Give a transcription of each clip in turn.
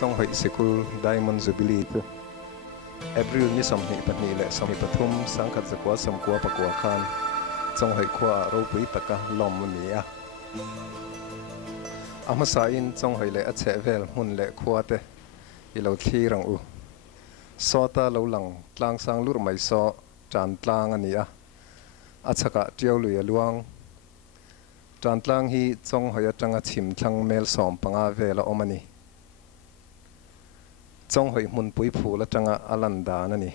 Chawnghoih Sikul Diamond Jubillee April ni samni patni le samni pathum sangkhat zakwa samkwa pakwa khan Chawnghoih khwa ro pui taka lom nia amasa in Chawnghoih le ache vel hun le khwa te ilo thi rang u sota lo lang tlang sang lur mai so tran tlang ania achaka tiau lui luang tran tlang hi Chawnghoih atanga chim thlang mel som panga vela omani Chawnghoih mun pui phula tanga alanda nani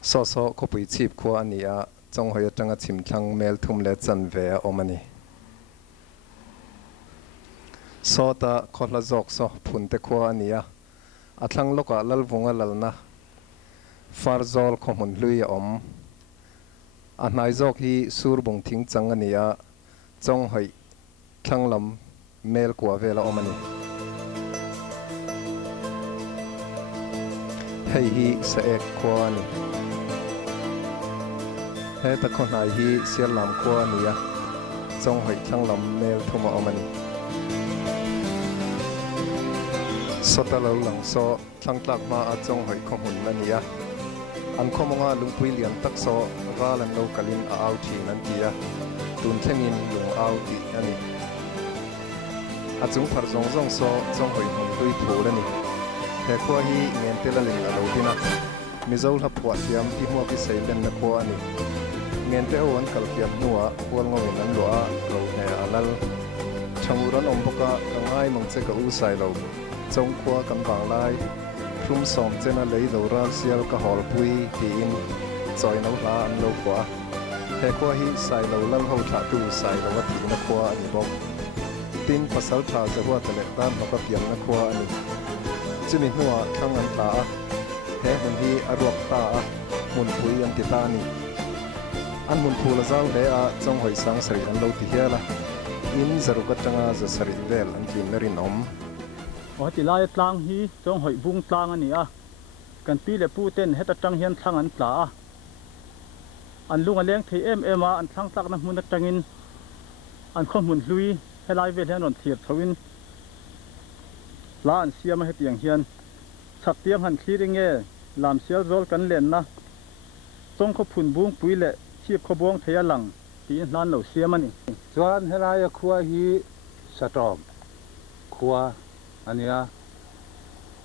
so ko pui chip khwa ania Chawnghoih atanga chim thlang mel thum le chan ve omani sota khola jok so phun te khwa ania athlang loka lalvunga lalna farzol khomun lui om anai jok hi surbung thing chang ania Chawnghoih thanglam mel kwa vela omani hei hi sa ek khwa ni he ta khonai hi sialam khwa nia Chawnghoih thanglam mel thuma omani sotalo lang so thangtlak ma a Chawnghoih khomun ania an khomonga lungpui lian tak so galan lo kalin a au thi nan tia tun thlengin lung au ti ani a chung phar zong zong so Chawnghoih hum tui phul ani he khwa hi ngen te la ling a lo dina Mizo la phwa tiam ti hua ki seilen na khwa ani ngen te on kal piat nuwa khwal ngawin an lo a lo he alal changuran omboka kangai mangche ka u sai lo chong khwa kan bang lai thum som chena lei lo ral sial ka hol pui tiin choi no la an lo kwa he khwa hi sai lo lal ho tha tu sai lo ti na khwa ani bok tin pasal tha se hua tale dan ka pian na khwa ani chimi nuwa thang an ta he hun hi arok ta mun pui an ti ta ni an mun phula zau le a Chawnghoih sang sari an lo ti hiala in zaruka tanga za sari vel an tin na rin om ti lai tlang hi Chawnghoih bung tlang ani a kan pi le pu ten heta tang hian thlang an tla a an lunga leng thei em a an thlang tak na mun atangin an khom mun hlui helai vel hian on thiat thawin la an siama hetiang hian chak tiam han thliringe lam sial zol kan len na chong kho phun bung pui le chip kho bong theya lang ti hlan lo siam ani chuan helai a khua hi satom khua ania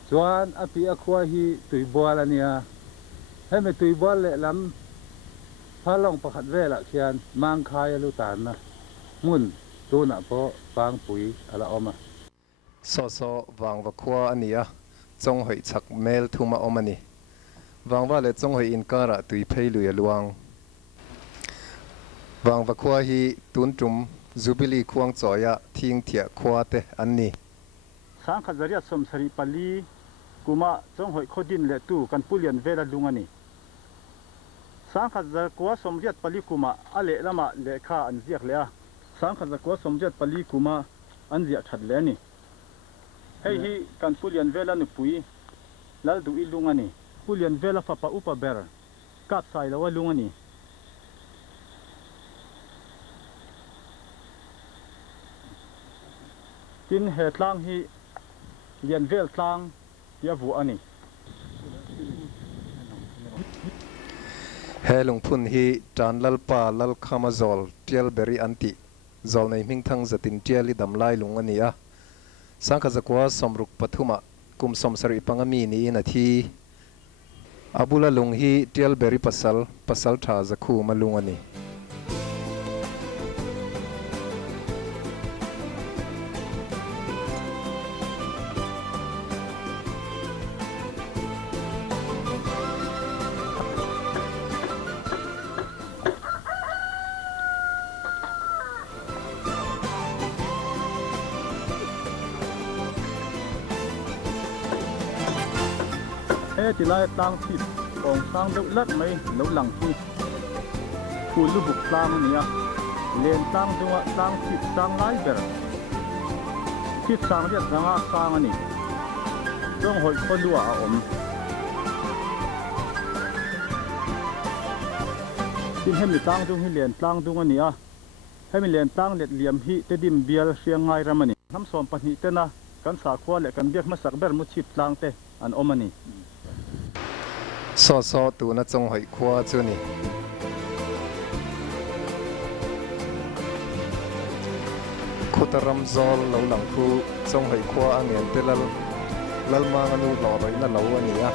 chuan api a khua hi tuibwal ania hemi tuibwal le lam phalong pakhat vela khian mang khai alu tan na mun tuna po pang pui ala oma so wang wa khwa ania Chawnghoih chak mel thuma omani wangwa le Chawnghoih in kara tui phei lui luang wang wa khwa hi tun tum Jubillee Khuang Chawi thing thia khwa te anni sang khazaria som sari pali kuma Chawnghoih khodin le tu kan pulian vela lungani sang khazar kwa somriat pali kuma ale lama lekha an ziak le a sang khazar kwa somriat pali kuma an zia that le ni hei hi kan pulian vela nu pui lal du ilungani pulian vela fa pa upa ber kap sai lawa lungani tin he tlang hi lian vel tlang ya vu ani he lungphun hi tan lal pa lal khama zol tial beri anti zol nei ming thang zatin tiali dam lai lungania sangkha zakwa somruk pathuma kum somsari pangami ni na thi abula lung hi tial beri pasal tha zakhu malungani ti lai tlang thip ong sang do lat mai lo lang tu phul lu buk tlang ania len tlang dunga tlang thip sang lai ber thip sang riat zanga sang ani Chawnghoih kholua a om tin hemi tlang dung hi len tlang dung ania hemi len tlang let liam hi te dim bial hriang ngai ramani nam som pahnih tena kan sa khwa le kan biak ma sak ber mu chip tlang te an omani so tu na Chawnghoih khua chu ni khutaram zol lo lang khu Chawnghoih khua angen te lalma anu lo loi na lo ani a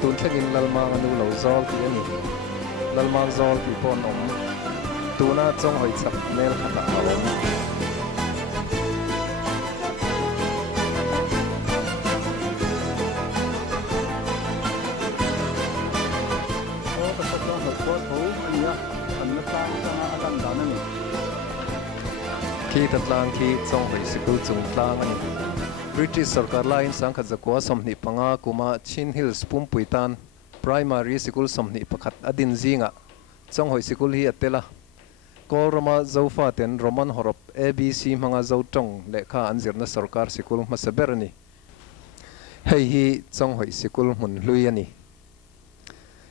tun thlengin lalma anu lo zol ti ani lalma zol ti pon om tu na Chawnghoih chak mel khata awom khi thật lang khi Chawnghoih sikul chung tlang ani British sarkar lain sang khat zakwa somni panga kuma Chin Hills Pumpuitan primary sikul somni pakhat adin zinga Chawnghoih sikul hi atela kol roma zofa ten roman horop abc manga zo tong lekha anzirna sarkar sikul masaberani hei hi Chawnghoih sikul mun hlui ani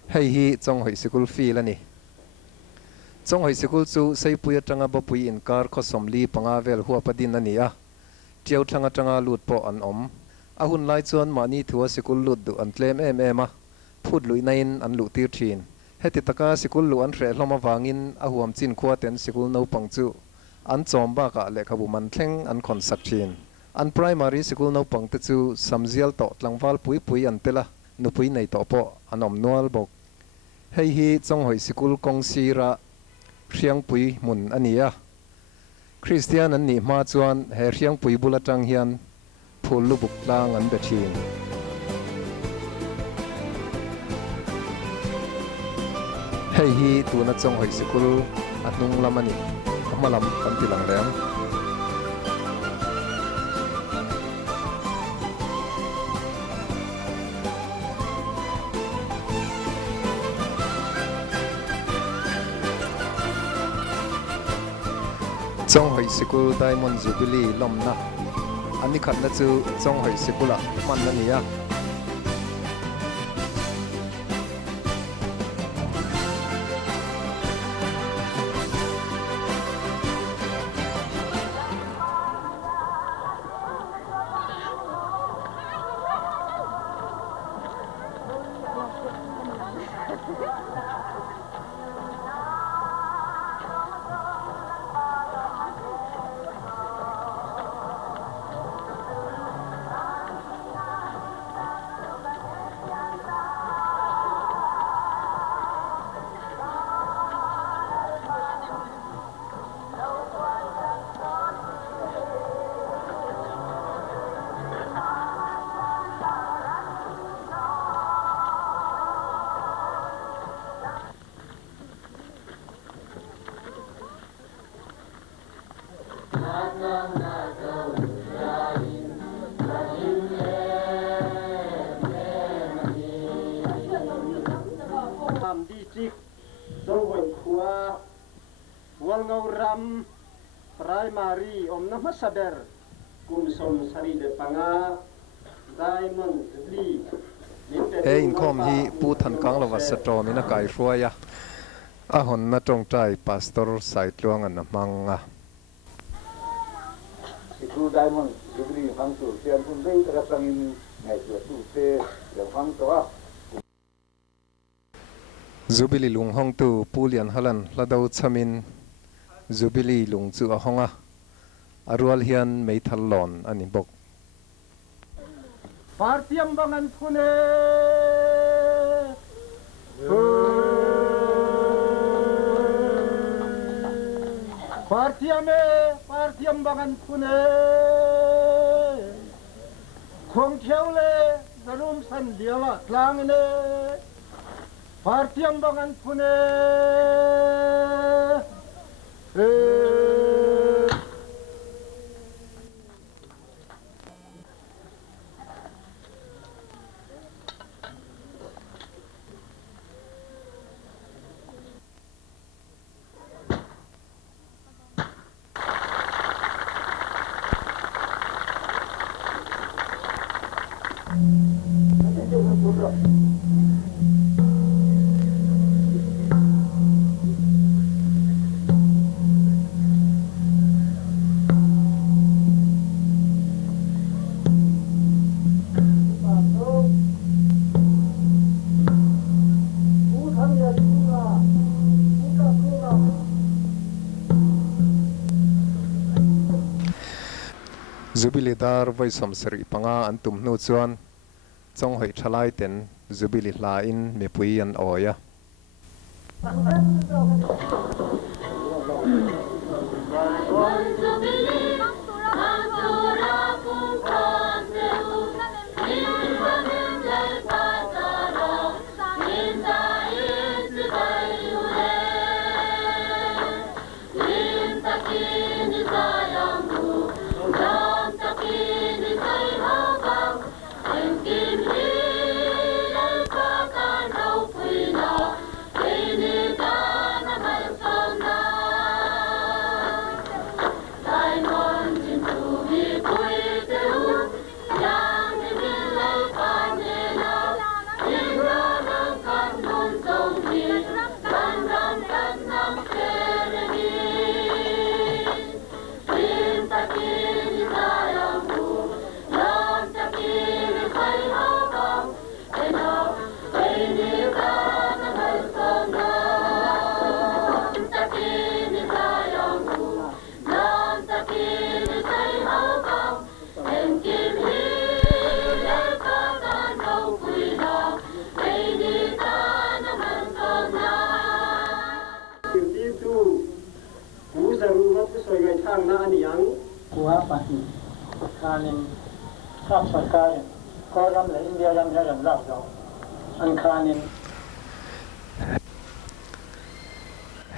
hei hi Chawnghoih sikul fil ani Chawnghoih sikul chu seipui atanga bapui inkar khosomli panga vel huwa padin ania tiau thanga tanga lut po an om ahun lai chuan mani thua sikul lut du an tlem em a phut lui nain an lu tir thin heti taka sikul lu an hre hloma wangin ahuam chin khuwa ten sikul no pangchu an chom ba ka lekhabu man thleng an khon sak thin an primary sikul no pang te chu samzial to tlangwal pui an tela nupui nei to po anom nual bok hei hi Chawnghoih sikul kongsira riang pui mun ania Christian an ni ma chuan he riang pui bulatang hian phul lu buk tlang an bethin hei hi tuna Chawnghoih sikul atnung lamani amalam kan tilang lem Chawnghoih sikul diamond jubilee lomna ani khat na chu Chawnghoih sikula man na nia primary omna masaber kumsom sari de panga diamond jubilee he in khom hi pu than kang lo was atro mina kai hruaya a hon na tong tai pastor sai tluang an manga sikul diamond jubilee hang tu sian pun dei tra tangin ngai tu te yang hang to a Jubillee lung hong tu pulian halan ladau chamin Jubillee lung chu a honga arual hian mei thallon ani bok partiam bangan phune partiam bangan phune Khuang Chawi zarum san diawa tlangne partiam bangan phune Jubillee dar voi som seri panga an tum nu chuan Chawnghoih thalai ten Jubillee la in mipui an oya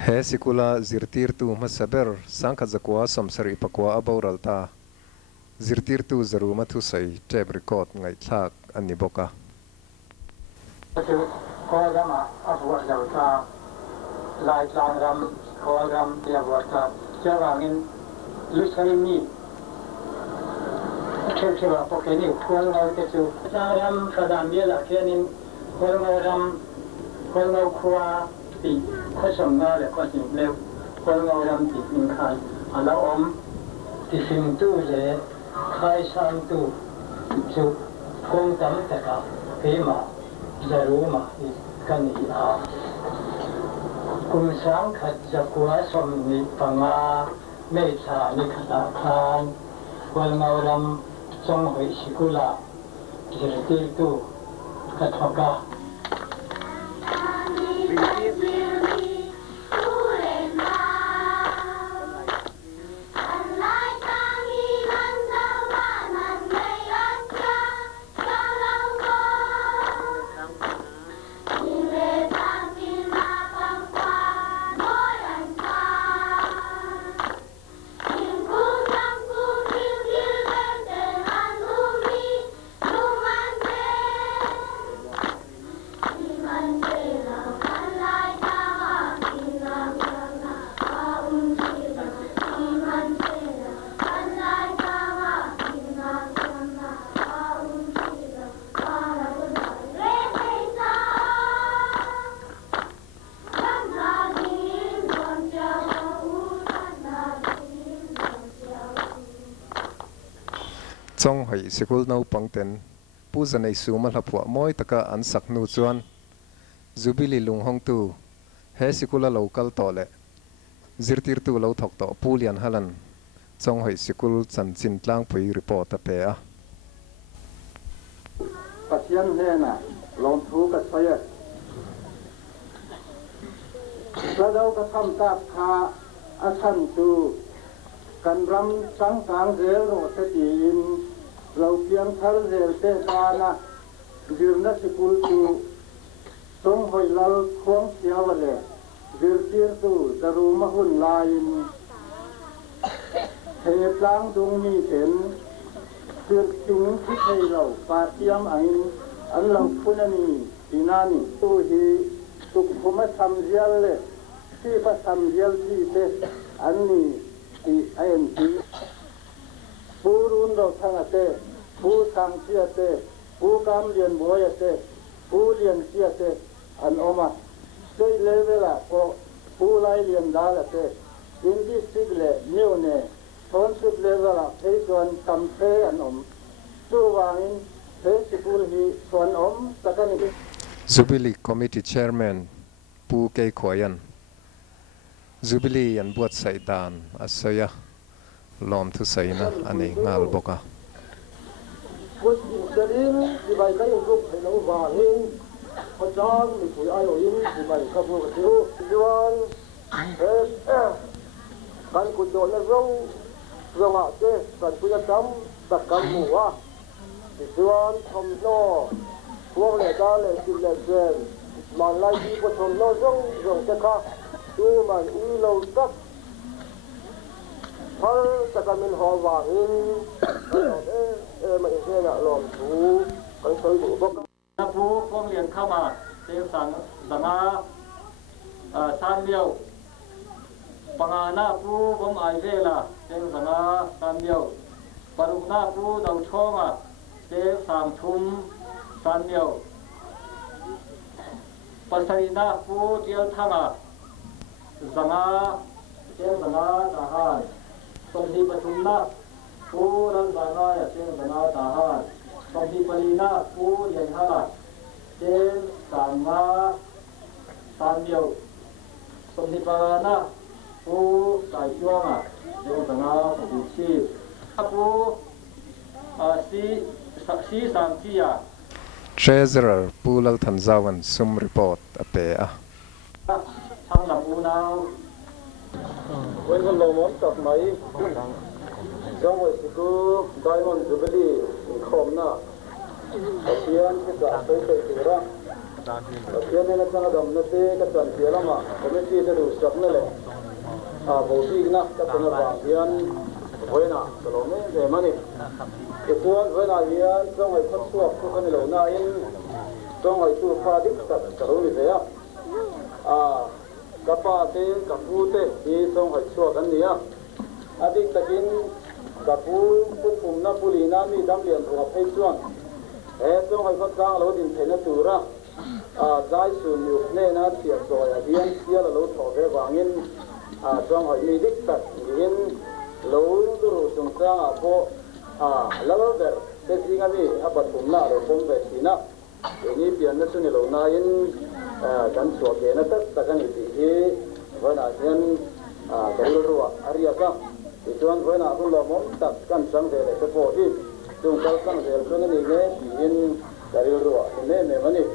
he sikula zirtir tu masaber sangkha zakwa somsari pakwa aboralta zirtir tu zaruma thu sai tape record ngai thak ani boka Khuang Chawi lai lang ram Khuang dia warta jawangin lusani kira pokeni Khuang Chawi tu ram kadam dia la kenin Khuang Khuwa ti khosam na le khosim le Khuang ram ti in khai ala om ti sim tu le khai sang tu chu kong tam ta ka pema zaruma kan ni a kum sang khat zakwa som ni panga me cha ni khata khan Khuang ram Chawnghoih sikula zirtir tu kathoka Chawnghoih sikul no pangten puzanei suma hlapua moi taka an saknu chuan Jubillee lunghong tu he sikula local tole zirtir tu lo thok to pulian halan Chawnghoih sikul chanchin tlang pui report a pe a pasian hena long thu ka soya ladau ka tham ta kha athan tu kan ram sang sang zel ro te tin lo pian thal zel te kana dirna sikul tu Chawnghoih lal Khuang Chawi zirtir tu daruma hun lain he tlang dung mi ten zir chung thi thei lo pa tiam ain an lo phunani tinani tu hi tuk phuma tham rial le si pa tham rial si te an ni ti ain ti purun ro thang ate pu thang si ate pu kam lian boy ate pu lian si ate an oma sei levela ko pu lai lian dal ate in di sigle new ne thon sut levela thei chuan tam the an om chu wangin he sikul hi chuan om takani Jubillee committee chairman pu ke khoyan Jubillee an buat sai dan asaya lom thu sei na ani ngal boka quân Israel thì bài cái dụng phải nấu vàng có trang thì phải ai ở yên thì bài các vô cái thiếu doan kan ku do na rong a te kan ku ya tam ta kan mu wa ti doan thom no Khuang le da le ti le zen man lai di ko thom no rong te kha tu man u lo tak hal ta kan min ho wa in mà hiện nay là làm thủ con soi thủ bốc. Na phú phong liềnเข้ามาเตียงสังสังอาซานเดียวปังอาหน้าผู้ผมไอเวล่ะเตียงสังอาซานเดียวปรุงหน้าผู้ดาวช่องอ่ะเตียงสามชุมซานเดียวปัสสาวะผู้เจียวทั้งอ่ะสังอาเตียงสังอาทหารตรงที่ประชุมหน้าผู้รันบานาเตียงสังอาทหารตรงที่ปรีนาผู้เรียนหาเตียงสังอาซานเดียวตรงที่ปรานาผู้สายจ้วงอ่ะเตียงสังอาผู้ชีพผู้สีสามที่อ่ะtreasurer pulal thanzawan sum report ape a ทั้งหลับผู้นาวเว้นกันลงมดตัดไหมจังหวัดสิกูได้มันจุบิลีคอมน่ะเทียนที่จะไปเสียระเทียนนี่นะจังดำนั่นเองก็จันเสียละมาผมไม่ที่จะดูสักนั่นแหละโบสีนะก็เป็นบางเทียนเว้นน่ะตลอดไม่เดี๋ยวมันนี่ไอ้ส่วนเว้นน่ะเทียนจังหวัดพัดสวบทุกคนในเหล่านั้นอินจังหวัดตัวฟ้าดิบสักตลอดนี่เสียกับป้าเต้กับผู้เต้ที่จังหวัดสวบกันเนี่ยอาทิตย์ตะกินกับผู้ปุ่มน้ำปุลีน้ำมีดำเหลี่ยมหัวให้ส่วนจังหวัดพัดจ้างเราดินเทนตัวระใจสูงอยู่เนี่ยนะเสียซอยเฮียนเสียเราถอดไปวางเงินจังหวัดมีดิบสักเงินเราดูสงสารพวกแล้วเดี๋ยวเด็กที่กันนี่ปัดปุ่มหน้าเราปุ่มแบบนี้นะนี่เปลี่ยนนั่นส่วนเราหน้ายินกันสวดเกณฑ์นั่นแต่กันอีกทีวันนั้นเห็นกันรู้ว่าอะไรกันอีกส่วนวันนั้นคุณเรามองตัดกันสังเกตเลยจะพอที่ตรงกันสังเกตส่วนนี้เนี่ยยินกันรู้ว่าเนี่ยเนี่ยวันนี้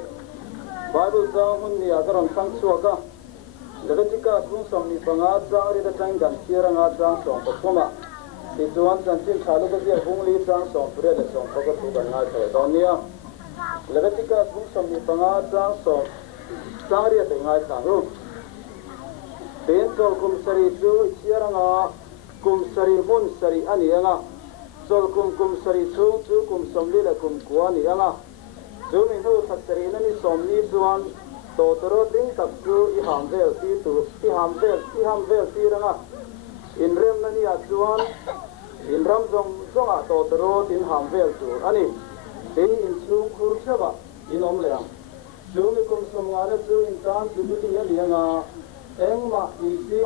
บาบูจ้าหุ่นนี่อาจจะรำสังสวดกันแล้วก็ที่ก็ทุ่งสมนิปังอาจารย์ได้จังกันเชื่อรังอาจารย์ส่งปฐมะที่ส่วนจันทิมชาลุกเดียบุ้งลีจังส่งเปรี้ยส่งปกติกันง่ายเลยตอนนี้แล้วก็ที่ก็ทุ่งสมนิปังอาจารย์ส่งสังเรียนง่ายสังรู้เดินโจลคุมสรีจูเชื่อรังอาคุมสรีมุนสรีอันนี้งาโจลคุมสรีจูคุมสมลีและคุมกัวนี่งาจูมีหูทัศรีนั่นนี่สมลีจวนโตตรดิ้งตับจูอีหามเวลที่ตัวอีหามเวลที่รังอาอินเริ่มนั่นนี่อาจวนอินรำจงโตตรดิ้งหามเวลจูอันนี้เดินอินชูคุรเชบะอินอมเลียงจูมีคุมสมงานจูอินตานจูบิลีเลียงาเอ็งมาอีซี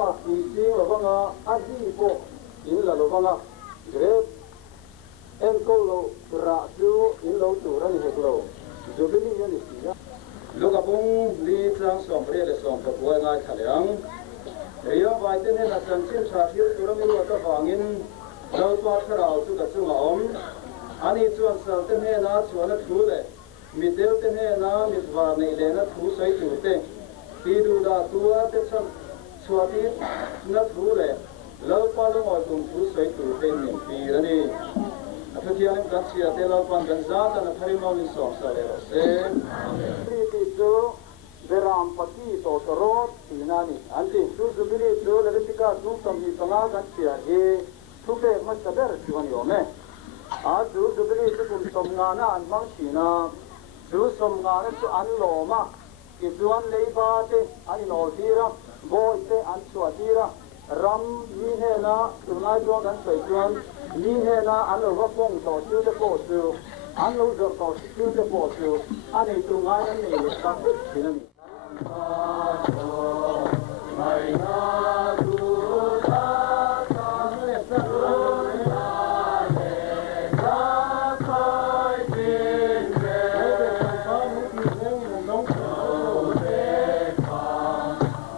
หลบงาอาจีโกอินละหลบงาเกรดเอ็งโกโลระจูอินโลตูรันเฮกโลจูบิลียันสิยาลูกกับปุงลีจังสองเรียส่งกับบัวง่ายขลังเรียกไว้ที่นี่นักจันทร์ชาติตัวมีรัวกับฟังอินเราตัวขราวจุกับจุงอมอันนี้ชวนสัตว์เนี่ยนะชวนนักทูเลยมิเดลเนี่ยนะมิดวานี่เลยนะทูใส่จุดเต็งปีดูดาตัวเต็มชวนที่นักทูเลยเราพอลงออกตรงทูใส่จุดเต็งหนึ่งปีแล้วนี่ทุกอย่างกันเสียแต่เราพันกันจ้าแต่ละพริมามิสองสายเราเสียที่จูเดรามปฏิโตตรอดที่นั่นนี่อันที่จูบิลีจูเลติกาจูสมีสังอากันเสียเฮทุกเรื่องมันจะเดินชวนอยู่ไหมจูบิลีจูกุมสมงานอันมังชีนาจูสมงานจูอันโลมาอีจูอันเลบาเตอันโนทีระโบเตอันสวดีระรำมีเฮนะตุนายจวงกันสวยจวนมีเฮนะอันเราก็ฟงต่อชื่อจะโปรดอันเราจะต่อชื่อจะโปรดอันนี้ตุนายนั่นเองครับที่นั่น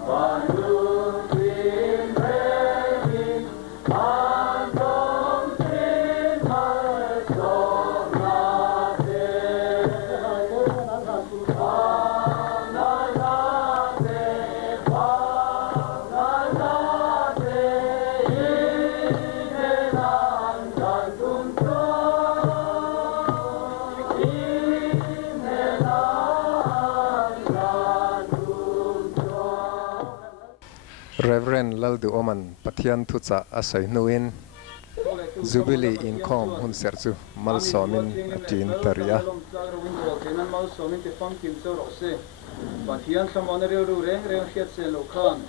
One, two, three, Reverend Laldu Oman Pathian Thucha Asai Nuin Jubillee in Com Hun Serchu Mal Somin Atin Taria Pathian samana reu reng reng khiat se lo khan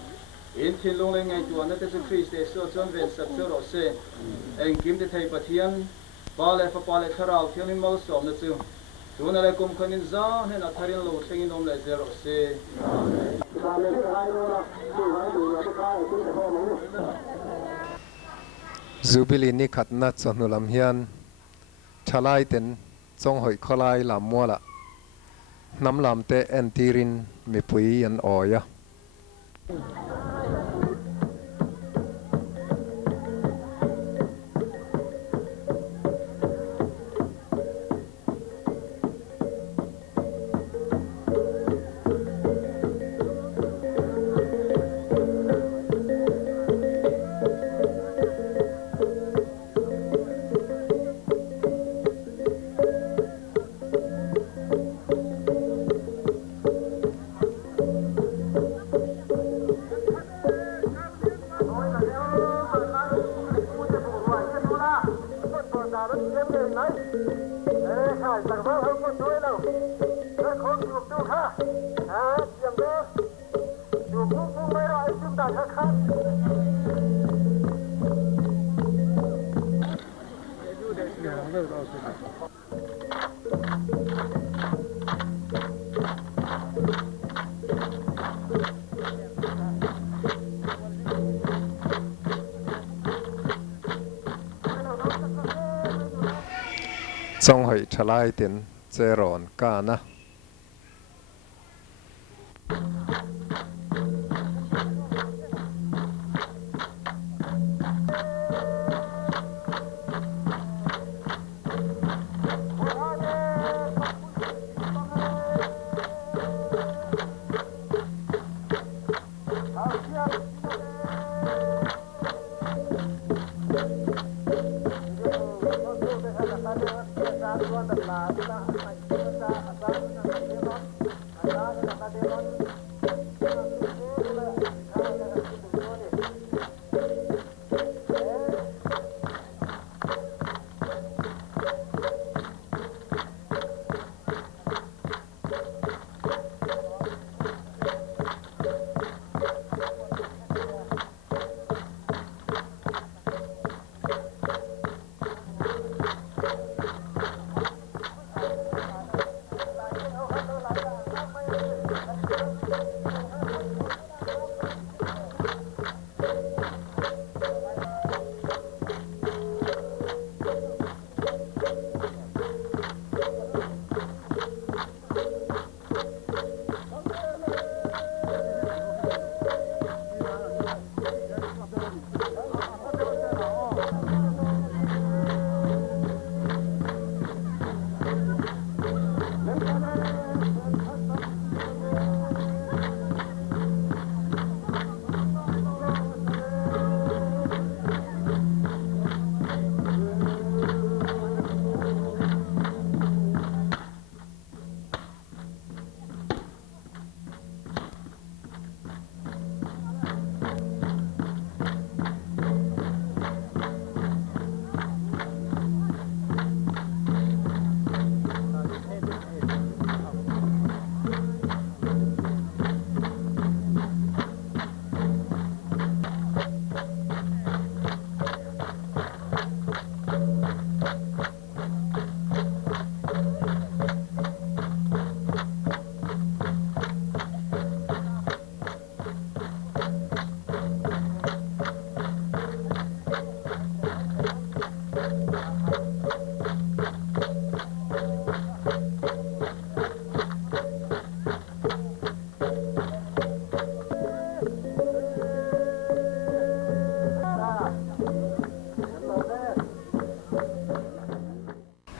in thin long leng ngai tu na te chu Christ e so chon ven sap chu ro se eng kim te thai Pathian pa le tharal thian in mal som na chu tu na le kum khanin za ne na tharin lo thengin nom le zero se Jubillee ni khatna chhnu lam hian thalai ten Chawnghoih kholai lam muala nam lam te en tirin mi pui an oya Chawnghoih thalai ten cheron kana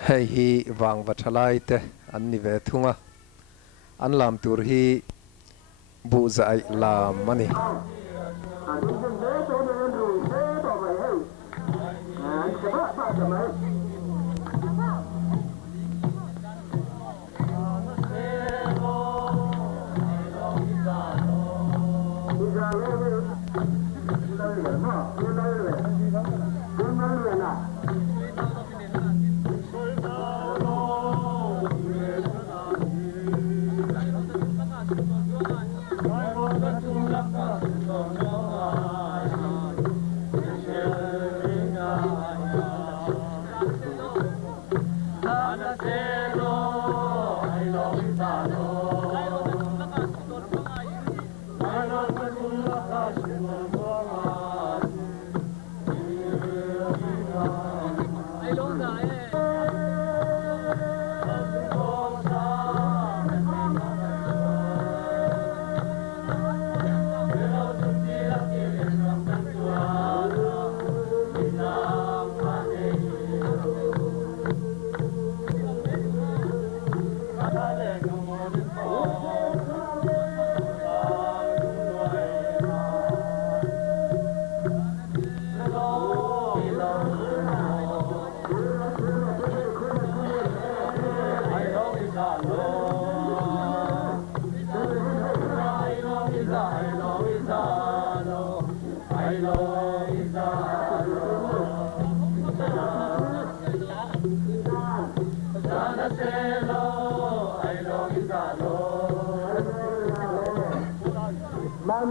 hei hi wang va thalai te an ni ve thunga an lam tur hi bu zai lam mani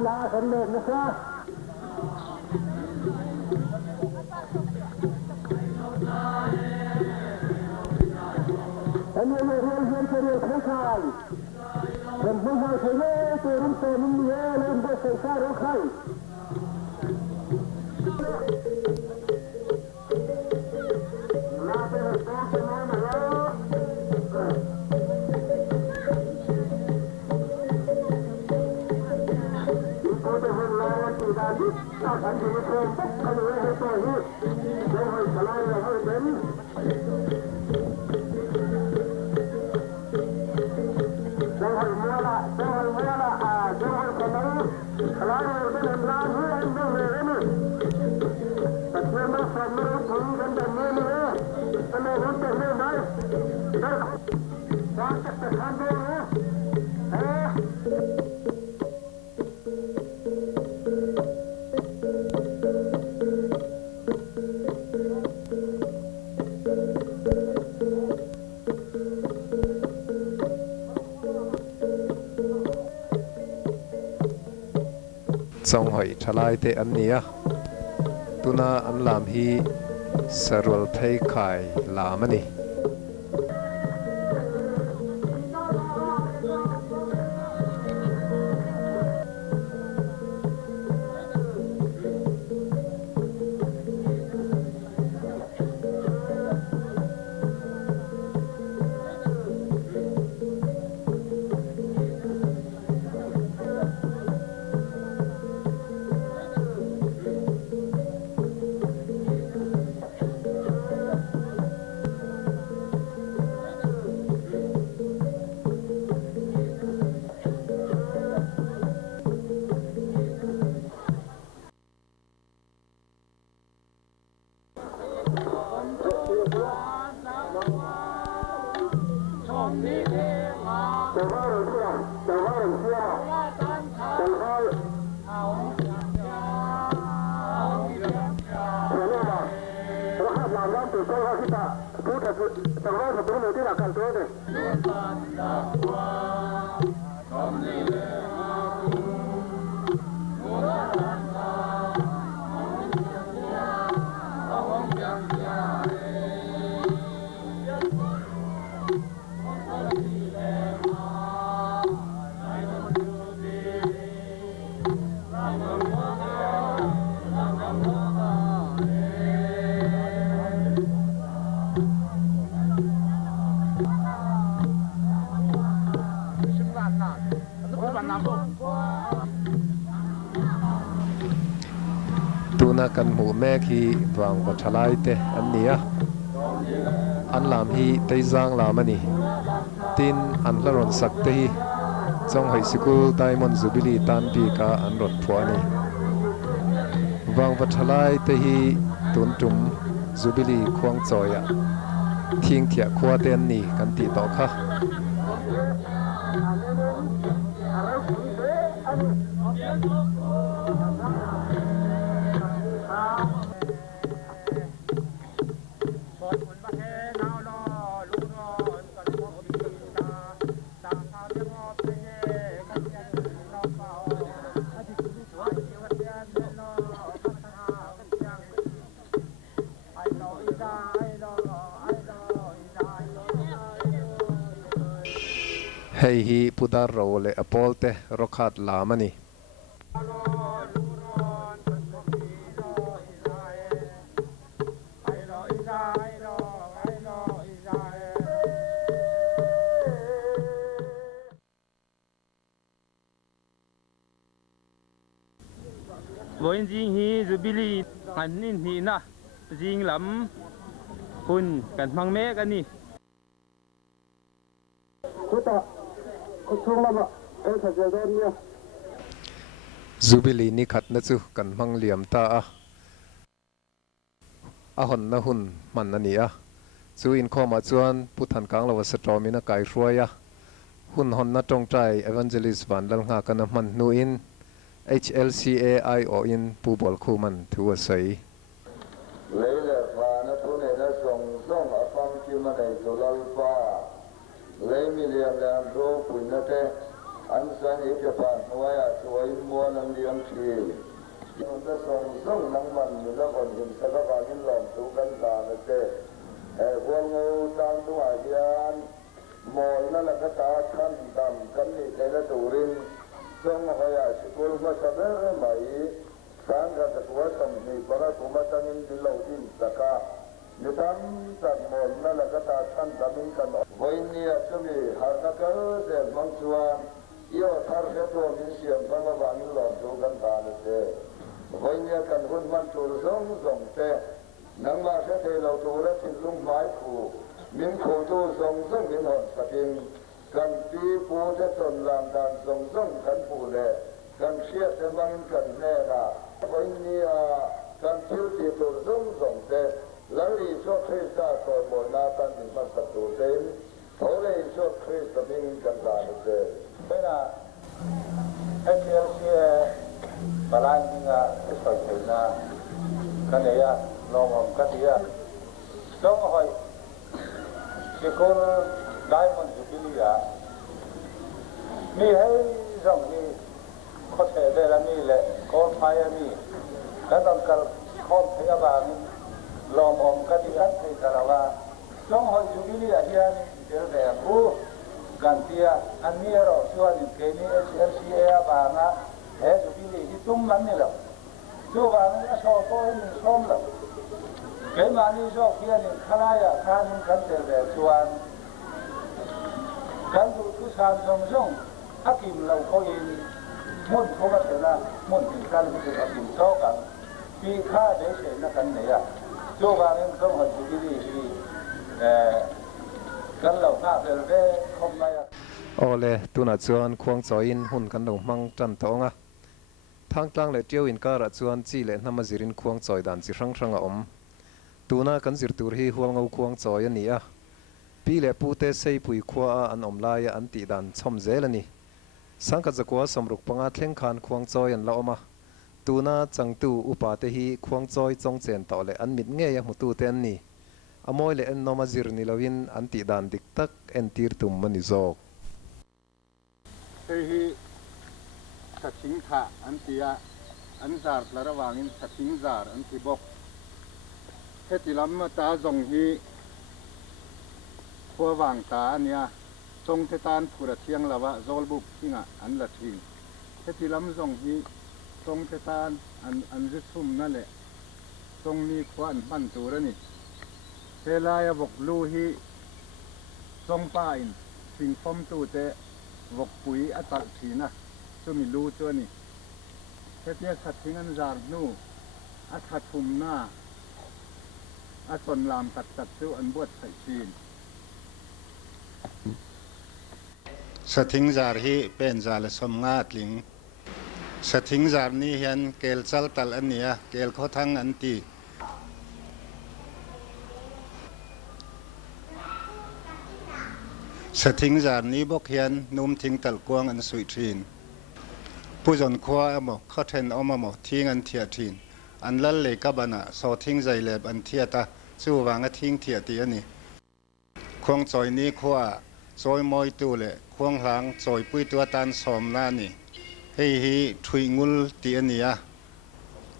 ลาสำเร็จนะครับอันนี้เรื่องเรื่องเรื่องของใครเป็นผู้ให้ใช้เงินตัวรุ่นโตมันเยอะเล่นได้ใส่ข้าวใครมาเป็นตัวเป็นมาแล้วตัวเป็นเราตัวดาดิถ้าฉันจะไม่เป็นเขาจะให้ตัวนี้จะให้สลายให้เป็นChawnghoih thalai te an nia tuna an lam hi sarwal thei khai lam ani tuna kan hmu mek hi wang va thalai te an nia an lam hi teizang lam ani tin an la ron sak te hi Chawnghoih Sikul Diamond Jubillee tan pi ka an rot phua ani wang va thalai te hi tun tum Jubillee Khuang Chawi a thing thia khua te an ni kan ti to kha hei hi pudar ro le apol te rokhat lam ani Voin jing hi Jubillee an nin hi na jing lam hun kan mang me kan ni Jubillee ni khat na chu kan mang liam ta a hon na hun man ani a chu in khoma chuan puthan kang lawa satomina kai hruaya hun hon na tong trai evangelist van lal nga kana man nu in HLCAIO in pubol khuman thu asai leile pha na thu ne na song song apang ki ma nei to lal pa le mi liam lam ro pun na te an กันอีกจะผ่านหัวสวยมัวนังเลี้ยงทีมันจะส่งนังมันอยู่แล้วคนเห็นสักการณ์หลอมถูกกันตาเลยเจ้พวกงูตั้งตัวเดียนมอนั่นแหละก็ตาขั้นดำกันนี่ในละตูรินส่งหัวสกุลมาสักเรื่องใหม่สังกัดตัวสมนิปราคุมาตังินดิลอินสักนิทานสัตว์มอนั่นแหละก็ตาขั้นดำกันวันนี้จะมีหานักเรียนบางส่วนยอดทาร์เกตัวมิเสียงพระบางหลอมถูกกันตาเลยเจ้วันนี้กันคนมันจูส่งเจ้นังมาเสด็จเราตัวและทิ้งลุงไม้ขู่มินขู่ตัวส่งมินหอนสกินกันปีปูเทตนลำดันส่งกันปูเล่กันเชียร์มังกันแน่ละวันนี้กันคิวตีตัวส่งเจ้แล้วอีชอบคริสต์ตัวโมนาตันที่มันประตูเต็มเขาเลยชอบคริสต์มิงกันตาเจ้ไม่น่าไอ้เชียร์บาลานซ์がสวยงามกันเลยลองมกันดีต้องให้ที่คนได้มันจุบิลีมีให้จังมีข้อเสียได้แล้วมีแหละข้อพายมีแล้วต้องการข้อพยาบาลลองมกันดีกันที่แต่ละว่าต้องให้จุบิลีที่อันเดี๋ยวแต่ผู้กันที่อันนี้เราส่วนเกณฑ์ SLCA บางนะจุบิลีที่ตุ้มมันนี่แหละตัวบางนี่ชอบก็ให้มันส้มละเกมานี่ชอบเพี้ยนข้าราชการกันเตะส่วนการดูทุกสารส่งอากิมเราเขาเองมุ่งเขาก็เสนามุ่งถึงการที่จะอากิมชอบกันปีค่าได้เสนากันเนี่ยตัวบางนี่ต้องให้ดูดีกันเราหน้าเป็นเรื่องคมไหมโอเลตุนัดส่วนควงจอยน์หุ่นกันดงมังจันทองทางกลางเลยเจียวอินการะส่วนจีเลนำมาจิรินควงจอยดันจิรังตูน่ากันจิรตูร์ฮีหัวงูควงจอยนี่ปีเล่ปูเตเซย์ปุยขวาอันอมลายอันติดันชมเจลนี่สังกัดจะกว่าสมรุกปังอาเทงคานควงจอยอันละอมาตูน่าจังตูอุปาเตฮีควงจอยจงเจนต่อเลยอันมิดเงยมุตูเตนนี่อมอยเลนนมาจิรนิลวินอันติดันดิกตักเอ็นตีร์ตุมมันนิโซเฮีสัตชิงขะอันตียอันจาร์ละระหว่างอินสัตชิงจาร์อันที่บอกเฮติลำมาตาจงฮีขัววางตาเนี่ยจงเทตานผู้ระเทียงละวะโจลบุกที่งะอันละทิ้งเฮติลำจงฮีจงเทตานอันจะซุ่มนั่นแหละจงมีขวานปั้นตัวแล้วนี่เฮลายบอกลูฮีจงป้าอินสิ่งฟอมตัวเตบอกปุ๋ยอัตัดทีนะจะมีลูตัวนี่เฮติเนี่ยสัตว์ทิ้งอันจาร์นูอัตัดฟุมหน้าอาตนลามตัดตัวอันบวชใส่จีนสถิงจาร์ฮีเป็นจาร์สมงาดลิงสถิงจาร์นี้เห็นเกลจัลตัลอันเนี้ยเกลเขาทั้งอันตีสถิงจาร์นี้บอกเห็นนุ่มทิ้งตัลกวางอันสุยทีนผู้จนคว้าเอาหมกเขาเทนเอามาหมกทิ้งอันเทียทีนอันลัลเลยกับอันน่ะโซทิ้งใจเล็บอันเทียตาสู้วางก็ทิ้งเทียตีอันนี้ควงจอยนี้ขว้าจอยมอยตัวเลยควงหลังจอยปุ้ยตัวตันสมน้านี่เฮ้ยถุยงุลตีอันนี้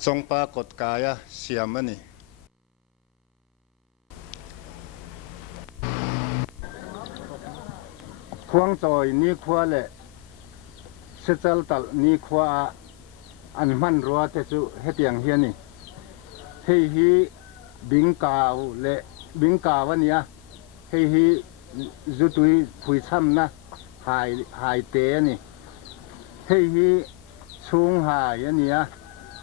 จงปากดกายเสียมันนี่ควงจอยนี้ขว้าเลยเสจัลตัลนี้ขว้าอันมันรัวแต่จู่เฮ็ดอย่างเฮียนี่เฮ้ยบิงกาวเละบิงกาววันนี้เฮ้ยจุดที่ผู้ช้ำนะหายเตะนี่เฮ้ยช่วงหายอันนี้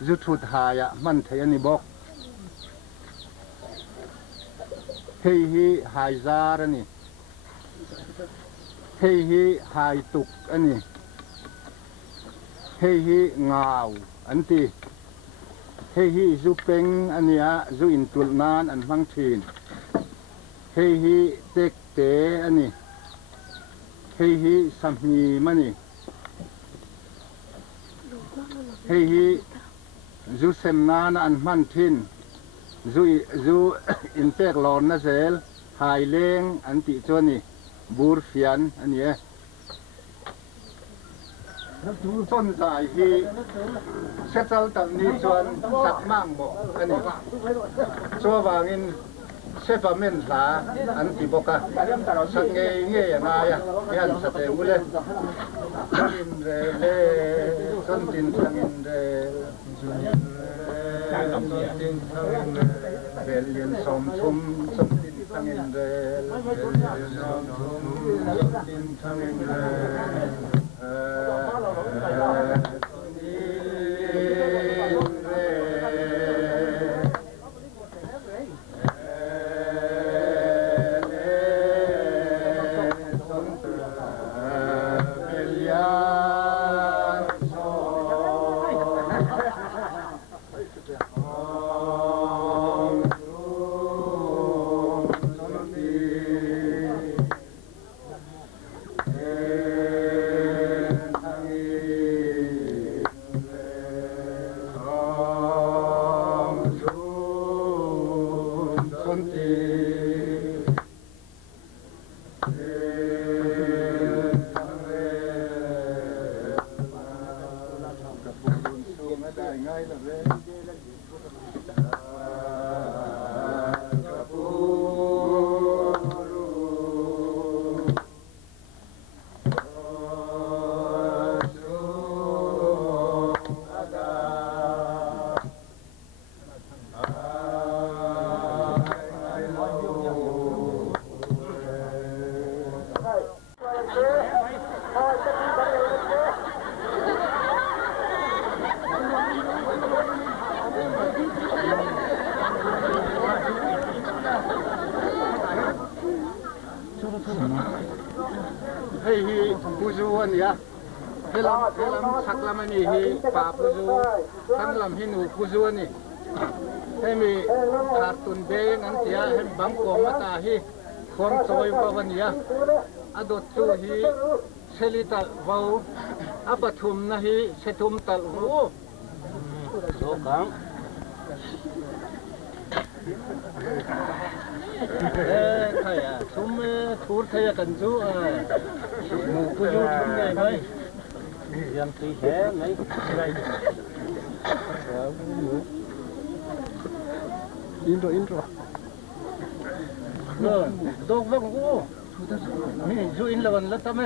จุดทุดหายมันเทียนี่บอกเฮ้ยหายซาร์นี่เฮ้ยหายตุกอันนี้เฮ้ยเงาอันที่เฮ้ยจูเป็งอันนี้จูอินตุลนานอันฟังทีนเฮ้ยเต็กเตอันนี้เฮ้ยสัมมีมันนี่เฮ้ยจูเซมนานอันมันทีนจูอินเตกลอนนะเซลหายเลงอันติจวนี่บูร์ฟิอันอันนี้ ต้นสายที่เซตเซลตันนี้ส่วนสักมั่งบ่อันนี้ส่วนวางินเซฟเมนสาอันที่บอกสักเงี้ยนายยันสเตมุเลอินเรต้นดินสังอินเรต้นดินสังอินเรเบลลินสมทุมสมดินสังอินเรเบลลินสมทุมสมดินสังอินเรสักลำมันนี่ป่าพุจูทั้งลำหินูพุจูนี่ให้มีขาดตุนเบงอันเสียให้บังกองมาตาฮีควงซอยปวันนี้อดจูฮีเชลิตัลวาวอปทุมนะฮีเชทุมตัลโวโซกังใครอะทุมทูดใครกันจูหนูพุจูทุมไงไหมยังตีแค่ไหนอินโทรดอกวังกูนี่จูอินละวันละทำไม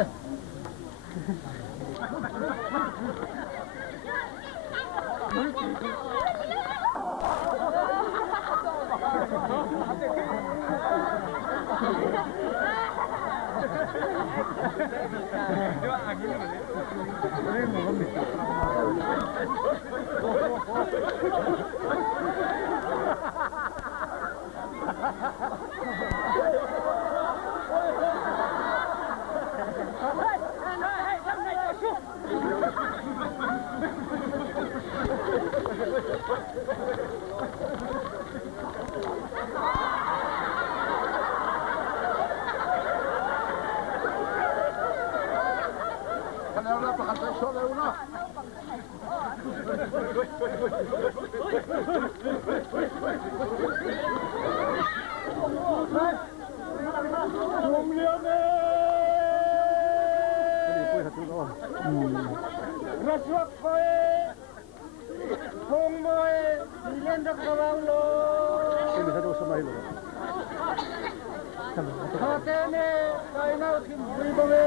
Raswak Boy, Khuang Boy, Milen dak Kawang lo. Ini satu sama itu. Hatene, kainau tim bui bome.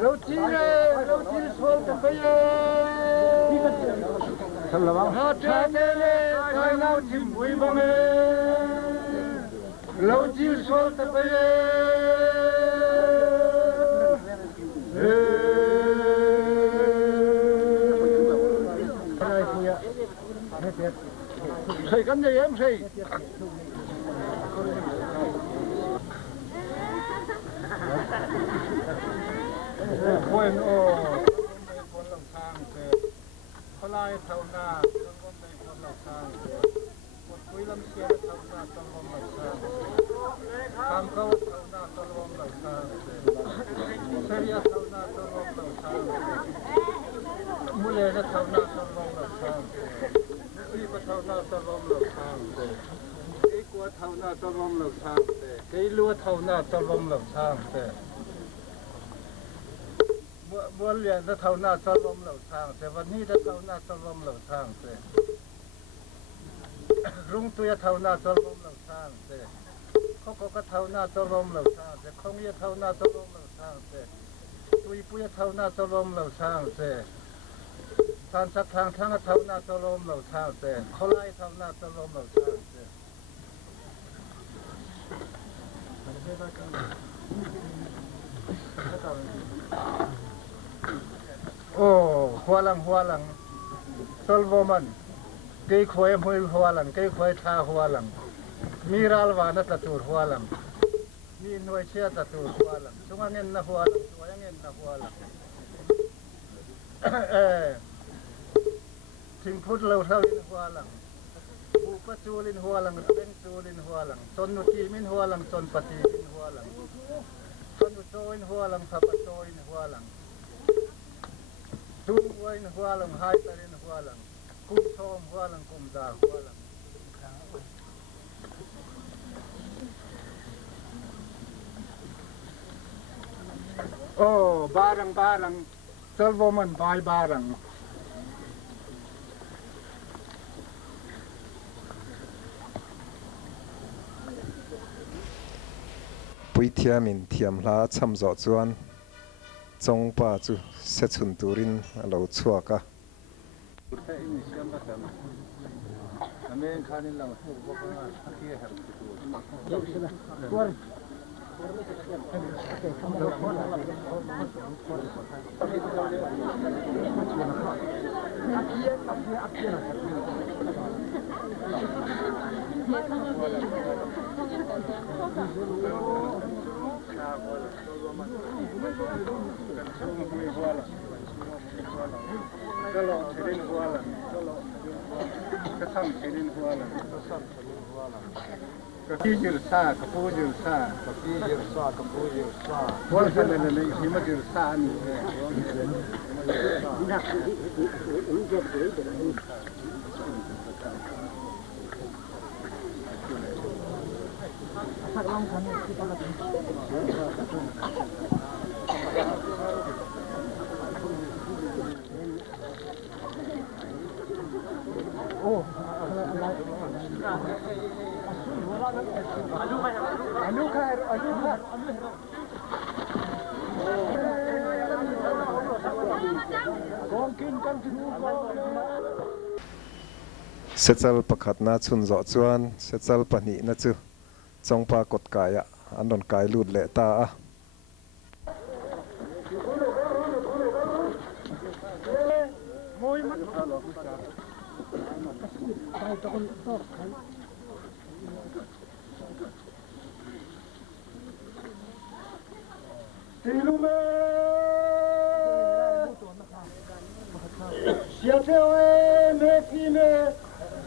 Lâu chín sol tapaye. Hatene, kainau tim bui bome. Lâu chín sol tapaye. Thầy cắn gì em thầy? Quên ô, con lòng sang thế, có lai thâu na, con lòng sang thế, một quý lâm xe thâu na con lòng sang, cam câu thâu na con lòng sang thế, xe ya thâu na con lòng sang thế, mua lê thâu na con lòng sang thế. Hãy subscribe cho kênh Ghiền Mì Gõ để không bỏ lỡ những video hấp dẫn. thâu na cho lom lầu sang thế cái lúa thâu na cho lom lầu sang thế mua liền nó thâu na cho lom lầu sang thếวันนี้nó thâu na cho lom lầu sang thế rung tuya thâu na cho lom lầu sang thếเขาก็thâu na cho lom lầu sang thế không ye thâu na cho lom lầu sang thế tui puya thâu na cho lom lầu sang thếทางสักทางทางเท่าหน้าตะลมเหล่าทางเส้นเขาไล่เท่าหน้าตะลมเหล่าทางเส้นโอ้หัวหลังตลบมันเกยขวยมวยหัวหลังเกยขวยท่าหัวหลังมีรัลวานะตะตูหัวหลังมีหน่วยเชี่ยตะตูหัวหลังช่วงเงินนะหัวหลังช่วงเงินนะหัวหลังทิ้งพุทธเราเท่าลินหัวหลังบุปจูลินหัวหลังเป็นจูลินหัวหลังจนนุตีมินหัวหลังจนปฏิมินหัวหลังจนอุโจอินหัวหลังทับโจอินหัวหลังตุ้งวัยอินหัวหลังหายตะลินหัวหลังกุมโชมหัวหลังกุมดาหัวหลังโอ้บารังเซลโวมันบายบารังปุยเทียมินเทียมลาช่ำจอจวนจงป้าจูเสชุนตูรินเราชัวกะKaki jirsa, kapu jirsa, Wala sa nalala, hima jirsa ni. Oh, Sechal pakhat na chun zo chuan sechal pahnih na chu chongpa kot kaya an don kai lut le ta a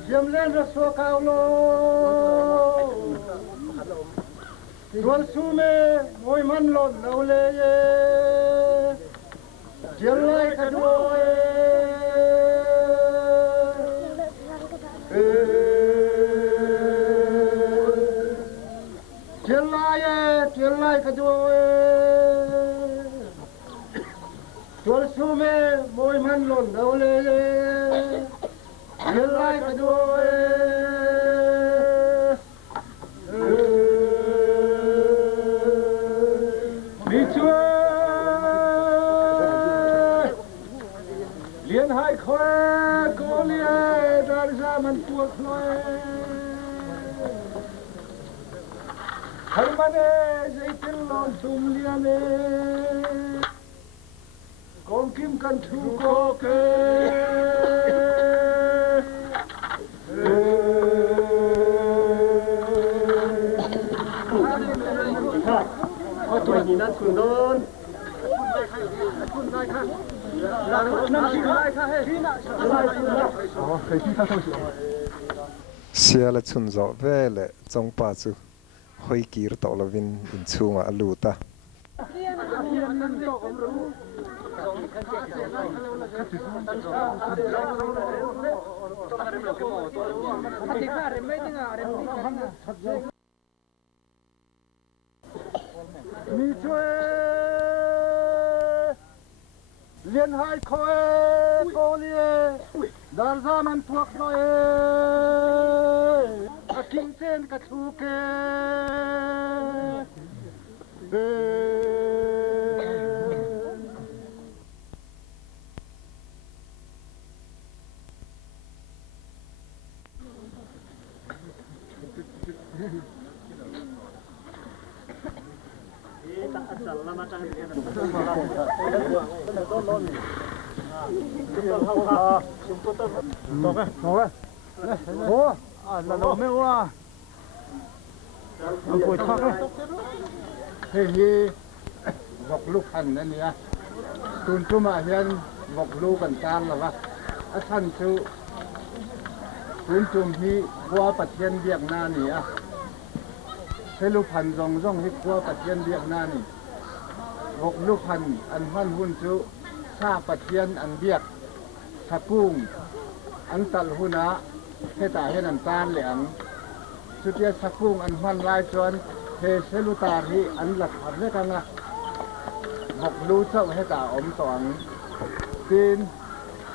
Jamlen raso kaulo Dwal sume moy man lon naule ye Jelai kadoi Jelai kadoi Dwal sume moy man lon naule ye Jelai kadoi Mizo Lien hai khoe cô lie dar ra man tuak loe Har mane zaitil lon tum liane Kon kim kan thu ko ke Tôi nhìn ăn cuốn đôn sia la chun zo ve le chongpa chu hoi kir to lovin in chunga alu ta Mizo liên hai khối cô lia dar ra man thuốc rồi kinh sen cả chú kê vọc lúc hành này nè, tuần chú mà hiện vọc lúc bẩn tan là vắt, thân chú tuần chú hi qua bát thiên Việt Nam nè, thế lúc hành rong hi qua bát thiên Việt Nam nè, vọc lúc hành anh hoan hun chú sa bát thiên anh Việt, sa cung anh tal hun á, thế tại hiện anh tan lẻng, chú kia sa cung anh hoan lai chuan thế sẽ lu ta hi anh lật hẳn đấy cả ngà một lu sâu hết cả ốm toang tin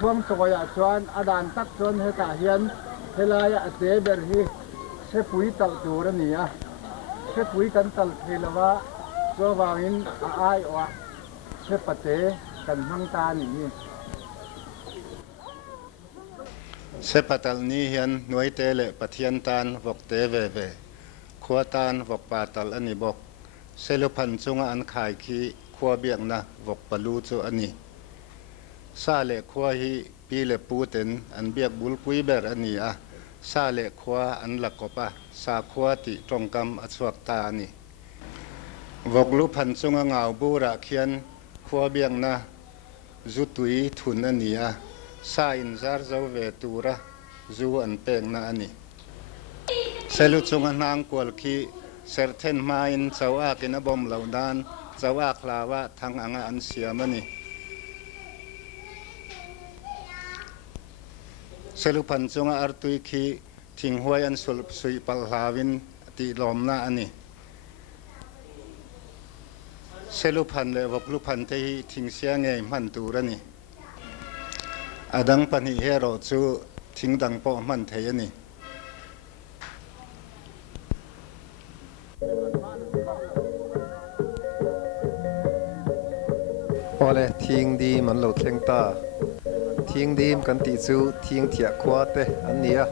Khuang Chawi à chuan adan tak chuan hết cả hiền thế là ya tế ber hi sẽ pui tal tu ra nia sẽ pui kan tal thì là va cho vangin ai oa sẽ pate kan hang ta ni sẽ patal ni hiền nuôi tê lệ pathian tan vok tế về khua tan vok patal ani bok selu pan chunga an khai khi khua biak na vok palu chu ani sa le khua hi pi le pu ten an biak bul pui ber ani a sa le khua an lakopa sa khua ti tongkam a chuak ta ani vok lu pan chunga ngau bu ra khian khua biak na zutui thun ani a sa in zar zo ve tura zu an peng na ani selu chunga nang kwal khi serthen main chawa kina bom laudan chawa khlawa thang anga an siamani selu pan chunga artui khi thinghuai an sul sui pal hlavin ti lomna ani selu pan le voklu pan te hi thingsia nge man turani adang pani hero chu thingdang po man theiani ole thiêng đi man lo thleng ta thiêng đi kan ti chu thiêng thia khwa te an nia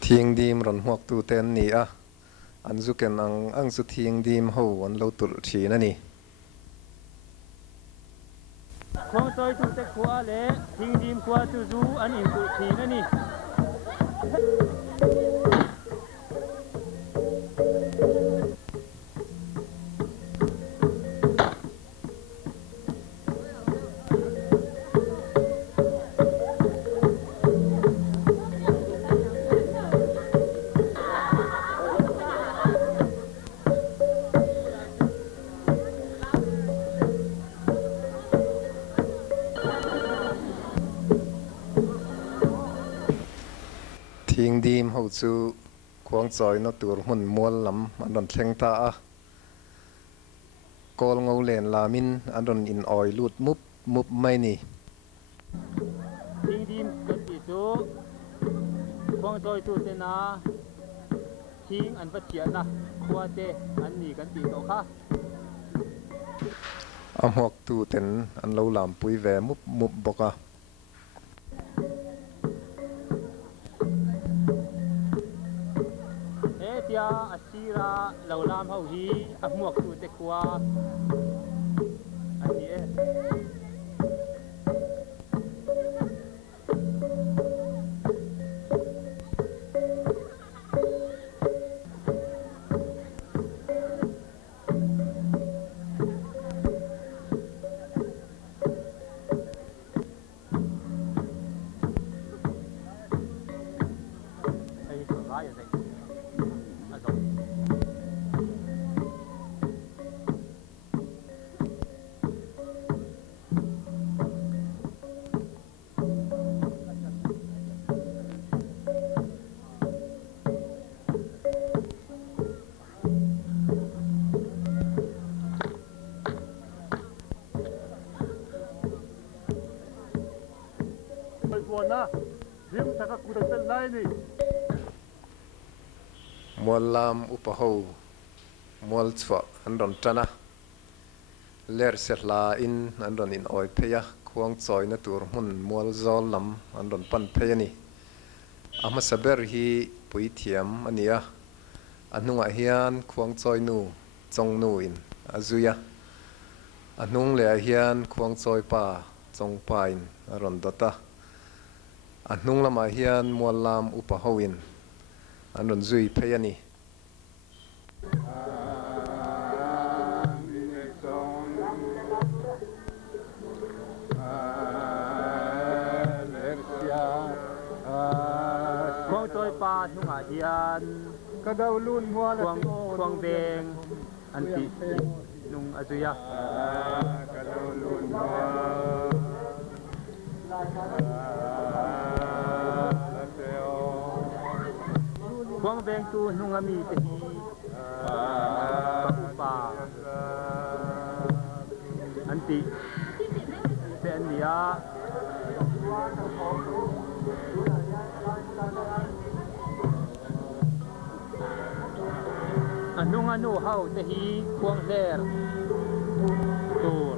thiêng đi ron huak tu ten ni a an zu ken ang zu thiêng đi ho an lo tul thi na ni Khuang Chawi tu te khua le thing dim khua tu zu an in tu thi na ni thiêng đi ho chu Khuang Chawi na tur mun mual lam an ron thleng ta a kol ngau len lamin an ron in oi lut mup mai ni thing dim kan ti chu Khuang Chawi tu te na thing an va chia na khua te an ni kan ti to kha am huak tu ten an lo lam pui ve mup boka tia asira lo lam ho hi a muak tu te khua an ni e ai to lai na him taka kudang tel lai ni mual lam upaho mual chhuak an ron tana ler serla in an ron in oi pheya khuang chawi na tur mun mual zol lam an ron pan pheya ni ama saber hi puithiam ania anunga hian khuang chawi nu chawngnu in azuya anung le hian khuang chawi pa chawng pa in ron dota anung lama hian mual lam upaho in an ron zui pheya ni Khuang Chawi pa nunga hian kadaw lun mual khuang beng an ti nung azuya kadaw lun mual khuang beng tu nunga mi te hi pa an ti te an nia anung anu hau te hi khuang ler tur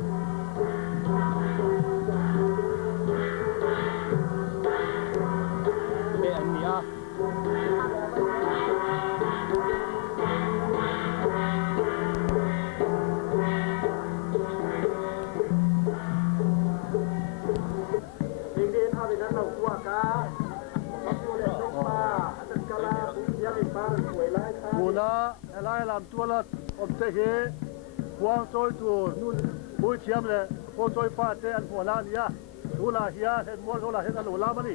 te an nia muna elai lam tuala om te he Khuang Chawi tu nun pui thiam le Khuang Chawi pa te an huala nia tula hian hen mual tula hen an ula mani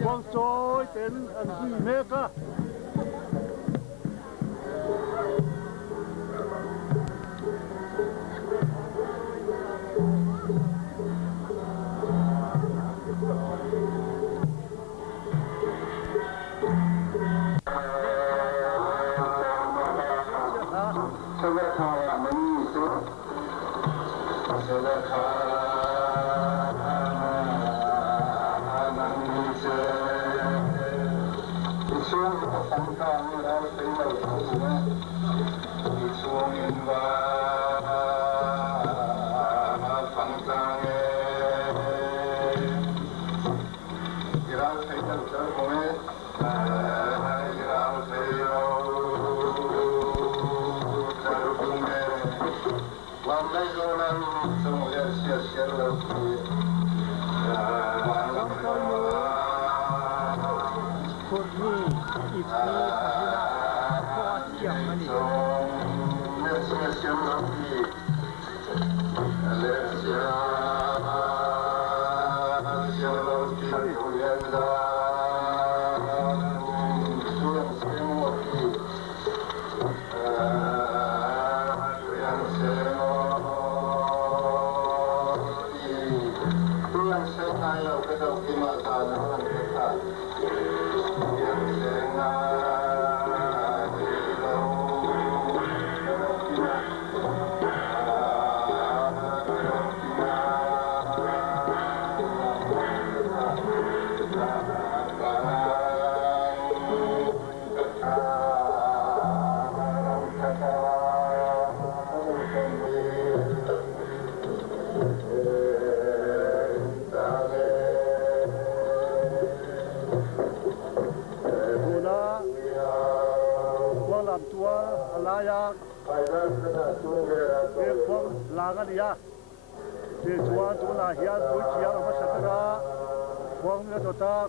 Khuang Chawi ten an hui meka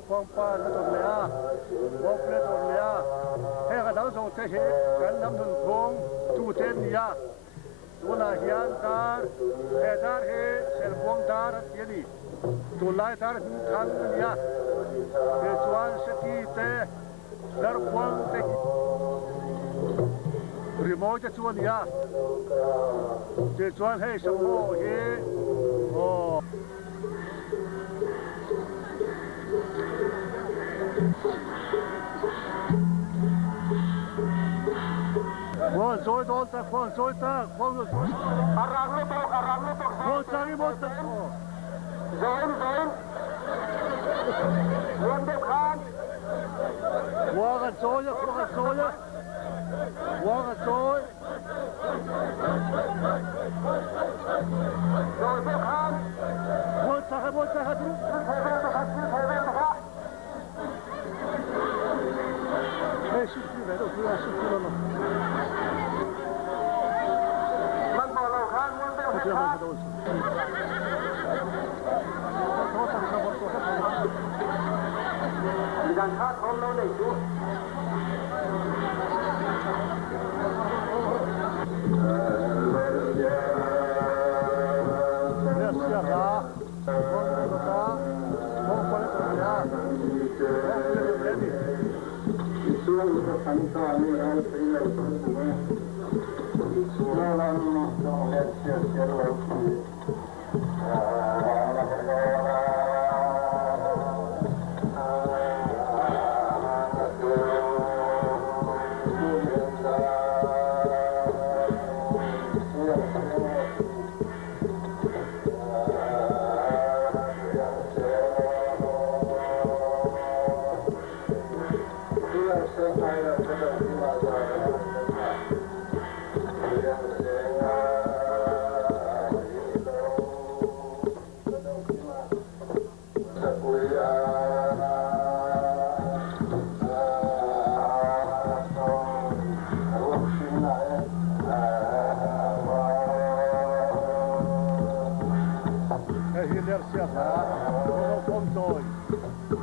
Khuang pa na to lea khuang ple to lea he ga dang so te he kan nam nun khong tu ten nia tu la hian tar he tar he sel khuang tar tiani tu lai tar thang nia he chuan se ti te dar khuang te remote chuan nia te chuan he samo he o Khuang Chawi don ta Khuang Chawi ta Khuang Chawi arang lu to Khuang Chawi mo ta zain Luôn đẹp khăn. Qua gần trôi nhá, qua gần trôi nhá. Qua gần trôi. Rồi đẹp khăn. Một chạy hai thứ. Ê, sụp đi về đâu, cứ là sụp đi luôn rồi. Mình bỏ lầu khăn, luôn đẹp khăn. Đang khát hôm lâu này chú.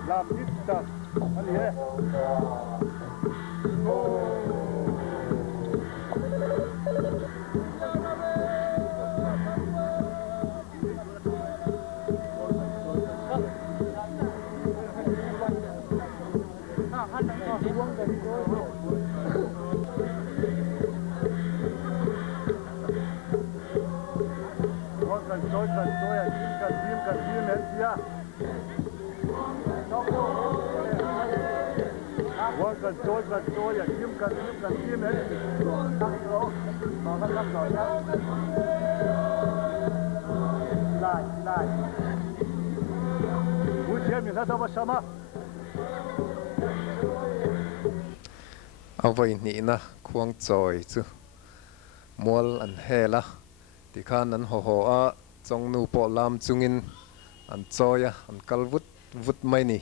Làm ít tật, anh nhé. Gần trôi, kiếm cần kiếm đấy. Lại. Vui chơi mình sao mà sao mà. Vậy nị na Khuang Chawi chu mual an hela ti khan an ho a chawngnu po lam chungin an choya an kalvut vut mai ni.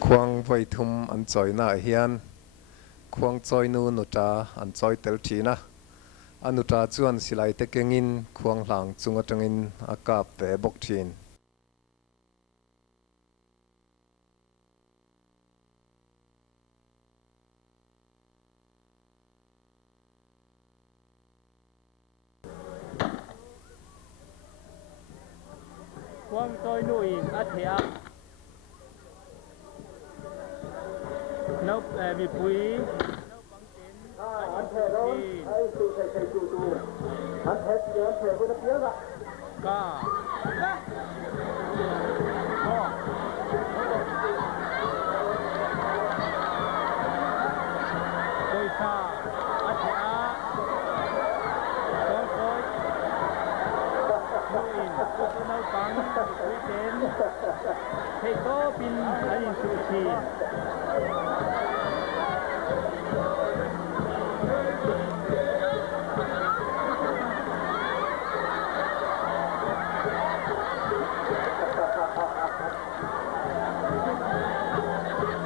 Khuang vai thum an choi na hian Khuang Chawi nu nuta an choi tel thina anuta chuan silai te kengin khuang hlang chunga tangin akap pe bok thin. Khuang Chawi nu in a thea มีปุ๋ย อันเทโดนไอ้ตู้ใส่ตู้อันเทเดี๋ยวเทกูจะเพี้ยนละ ก็โดยชาอาชีอาโดยโดยมูอินตัวเนาฟังวิเศษเทโตปินอันยินสุชี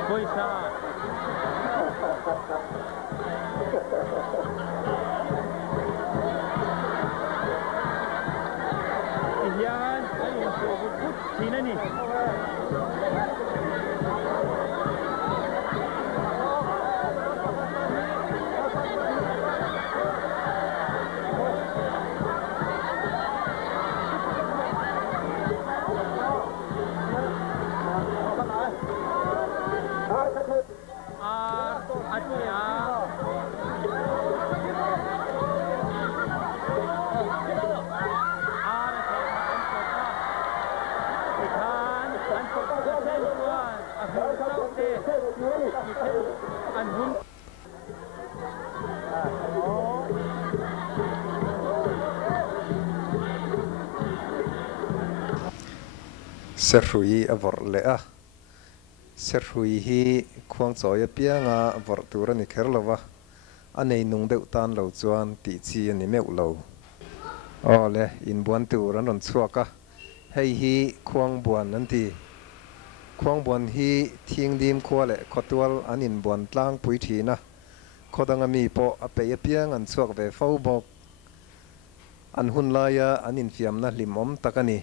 โดยชาYan, ayun po, sino ni? Serhui avor lea serhui hi Khuang Chawi pianga avor tura ni kherlova anei nung deuh tan lo chuan ti chi ani meu lo ole in buan turan ron chhuaka hei hi khuang buan an ti khuang buan hi thing dim khwa le khotwal anin buan tlang pui thina khodanga mi po ape piang an chuak ve fo bok an hun laia anin fiam na hlimom takani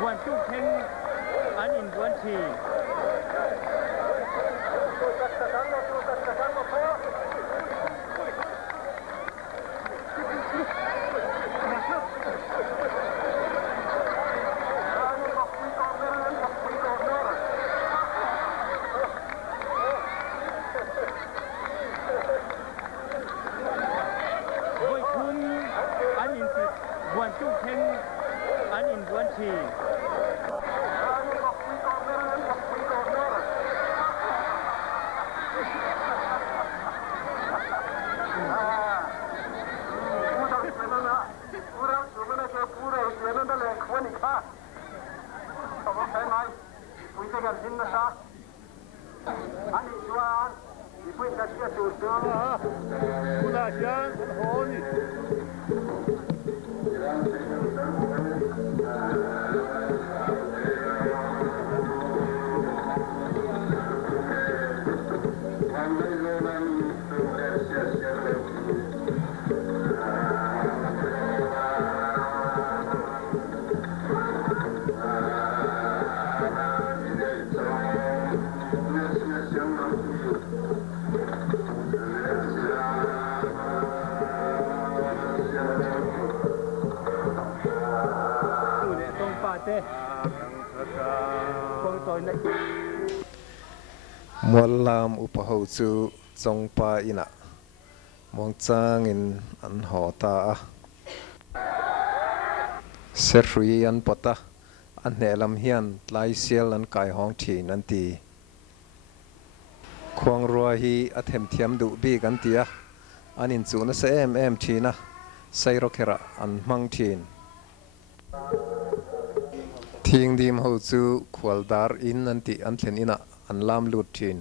buồn chung thanh anh in buồn thì vui khun anh in buồn chung thanh anh in buồn thì mual lam upaho chu chongpa ina mong chang in an ho ta a serhui an pota an hnelam hian tlai sial an kai hong thin an ti khuang rua hi a them thiam du bi kan tia anin chu na se em thina sairo khera an hmang thin thing dim ho chu khwaldar in an ti an thlen ina an lam lut thin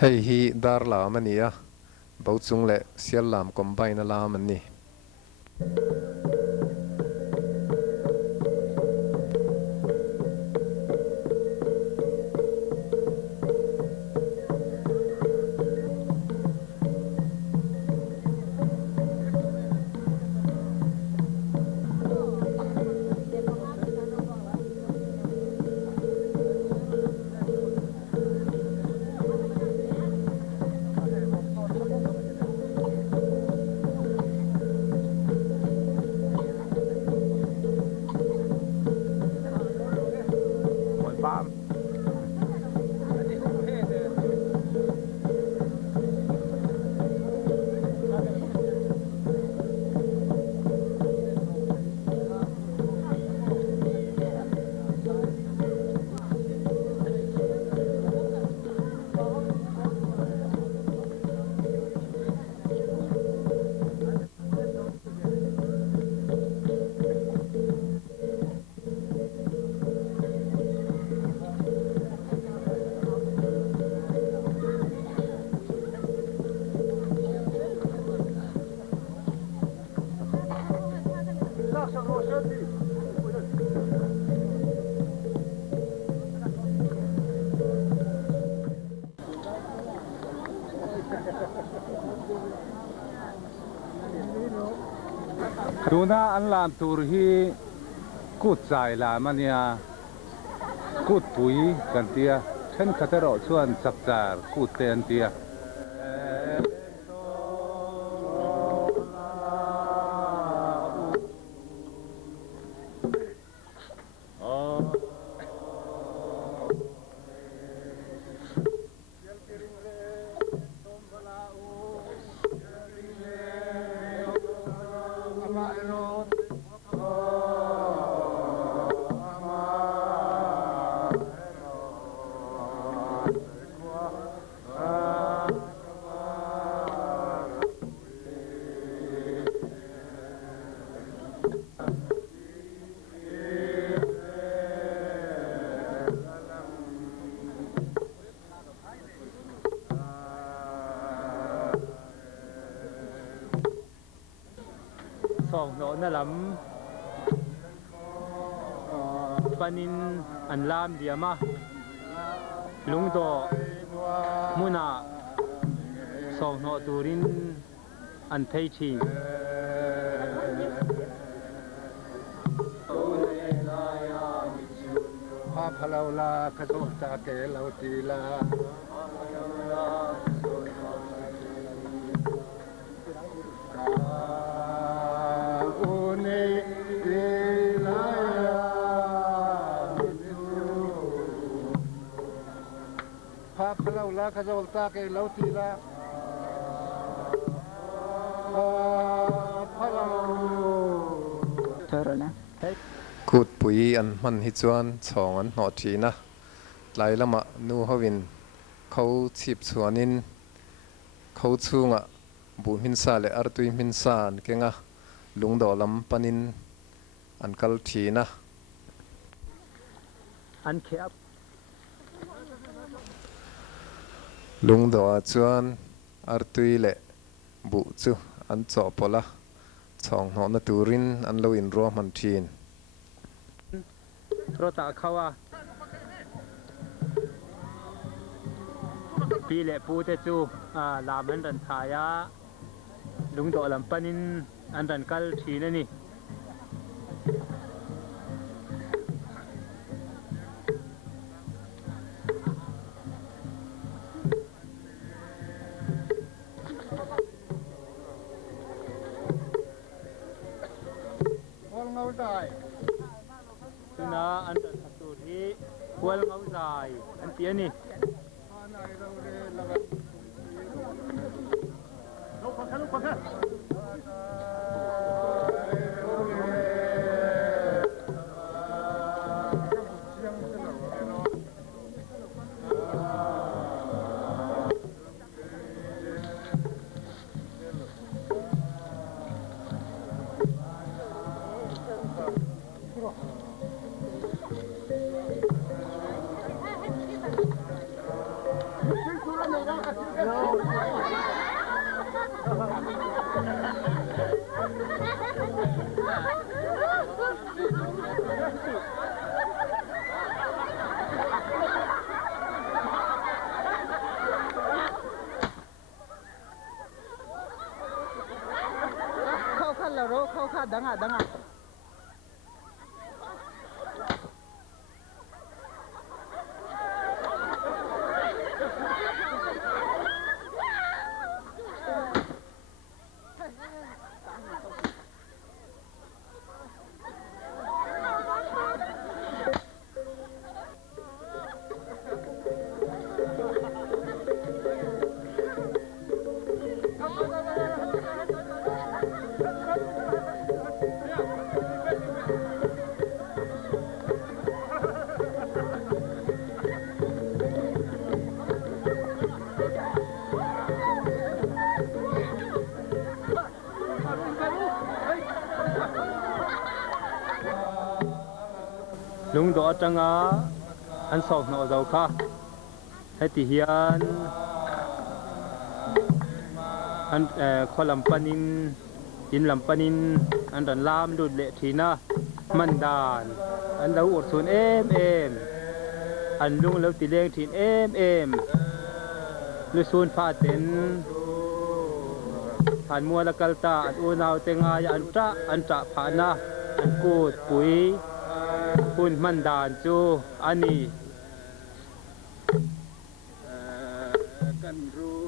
hei hi dar lam ania bo chung le sial lam combine lam ani tuna an lam tur hi kut chai la mania kut pui kan tia then khatero chuan chakchar kut ten tia Chawnghoih na lam panin an lam diama lungdo muna Chawnghoih turin an thei thi pa phalau la ka so ta ke lau ti la phalau la ka zol ta ke lau ti la kut pui an man hi chuan chawng an hnawh thi na tlai lama nu hovin kho chhip chuanin kho chunga bu min sa le artui min sa an kenga lungdo lam panin an kal thi na an khep lungdo a chuan artui le bu chu an chaw pola chawnghoih na turin an lo in ro man thin rota khawa pi le pu te chu lam an ran thaya lungdo lam panin an ran kal thi na ni tuna an ran thatu hi kwal ngau zai an tia ni danga lung do changa an sok no dau kha heti hian an kholam panin in lam panin an ran lam lut le thina man dan an lo ur sun em an lung lo ti leng thin em lu sun fa ten ผ่านมัวละกัลตาอันอูนาวเตงายอันตระผ่านนะอันกูดปุ๋ยปุ่นมันดานจูอันนี้กันรู้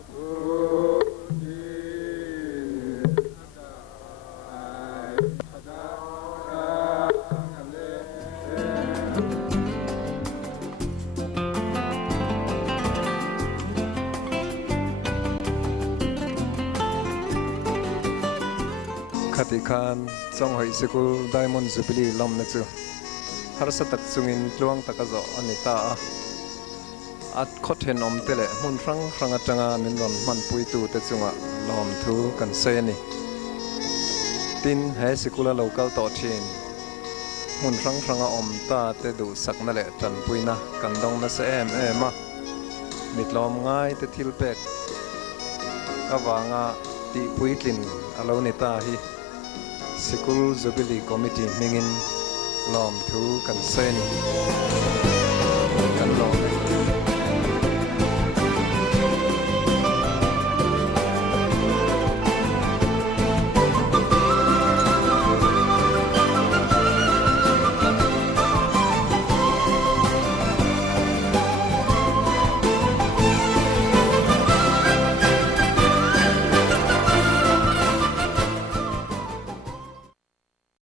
คติคานจงหอยสกุลไดมอนด์จูบิลีลำนะจูฮาร์สตักจุงินลวงตะกะโจอันนี้ตาอัดคดเห็นอมเตะมุนรังอัดจังานินรอนมันปุยตูเตจุงะลอมทูกันเซนี่ตินเฮสกุลโลกัลต่อชินมุนรังอมตาเตดูสักนั่นแหละจันปุยนะกันดองนะเซมะมิดลอมง่ายเตทิลเป็กอวางาติปุยลินอลาวนิตาฮีสกุลจูบิลีคอมมิตี้มิงินลอมทูกันเซนี่กันลอม